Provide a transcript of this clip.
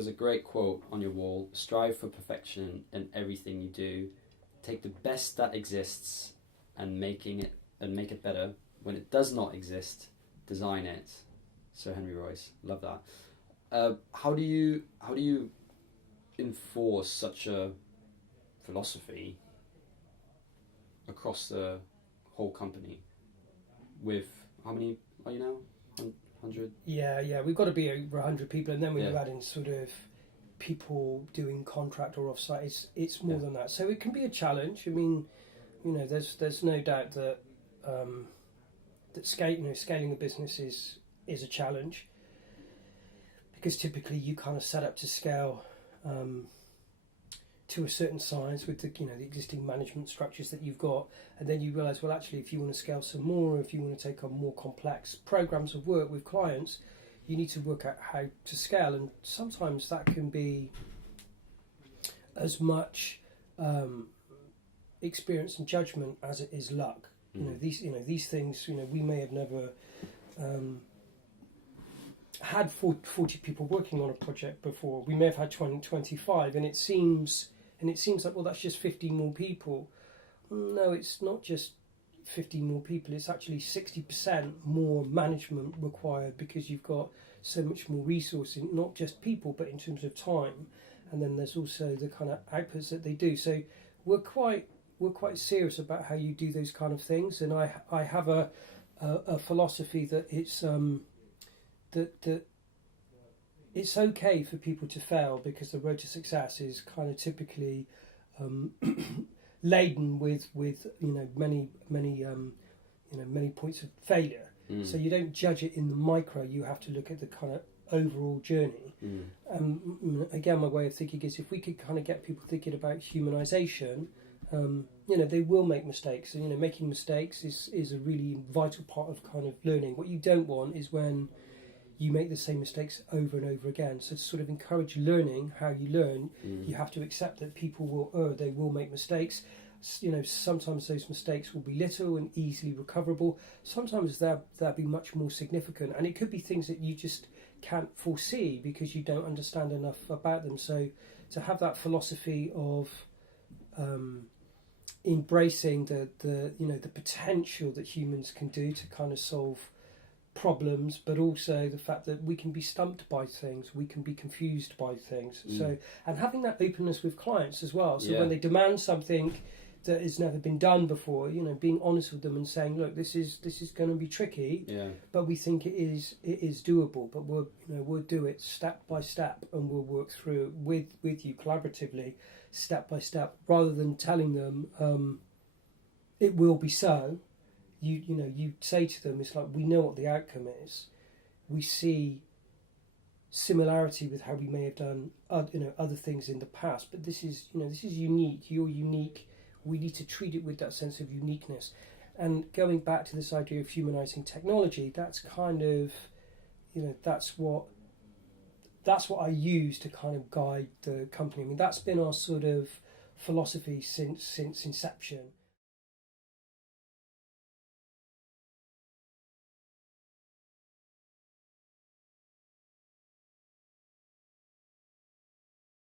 There's a great quote on your wall: strive for perfection in everything you do. Take the best that exists and make it better. When it does not exist, design it. Sir Henry Royce. Love that. How do you enforce such a philosophy across the whole company? With how many are you now? 100? Yeah, we've got to be over 100 people, and then when you Yeah. add in sort of people doing contract or offsite, it's more than that. So it can be a challenge. I mean, there's no doubt that scaling a business is a challenge, because typically you kind of set up to scale to a certain size with the existing management structures that you've got, and then you realise, well, actually, if you want to scale some more, if you want to take on more complex programs of work with clients, you need to work out how to scale, and sometimes that can be as much experience and judgment as it is luck. These things. We may have never had 40 people working on a project before. We may have had 25, and it seems like, well, that's just 15 more people. No, it's not just 15 more people. It's actually 60% more management required, because you've got so much more resourcing, not just people, but in terms of time. And then there's also the kind of outputs that they do. So we're quite serious about how you do those kind of things. And I have a philosophy that it's that it's okay for people to fail, because the road to success is kind of typically laden with many points of failure. So you don't judge it in the micro. You have to look at the kind of overall journey. Again, my way of thinking is, if we could kind of get people thinking about humanisation, they will make mistakes, and making mistakes is a really vital part of kind of learning. What you don't want is when you make the same mistakes over and over again. So to sort of encourage learning, how you learn, you have to accept that people will err, they will make mistakes. Sometimes those mistakes will be little and easily recoverable. Sometimes they'll be much more significant, and it could be things that you just can't foresee because you don't understand enough about them. So to have that philosophy of embracing the potential that humans can do to kind of solve problems, but also the fact that we can be stumped by things, we can be confused by things. So, and having that openness with clients as well. So when they demand something that has never been done before, being honest with them and saying, look, this is going to be tricky, but we think it is doable, but we'll do it step by step, and we'll work through it with you collaboratively, step by step, rather than telling them it will be so. You say to them, it's like, we know what the outcome is. We see similarity with how we may have done other things in the past, but this is unique. You're unique. We need to treat it with that sense of uniqueness. And going back to this idea of humanizing technology, that's kind of that's what I use to kind of guide the company. I mean, that's been our sort of philosophy since inception.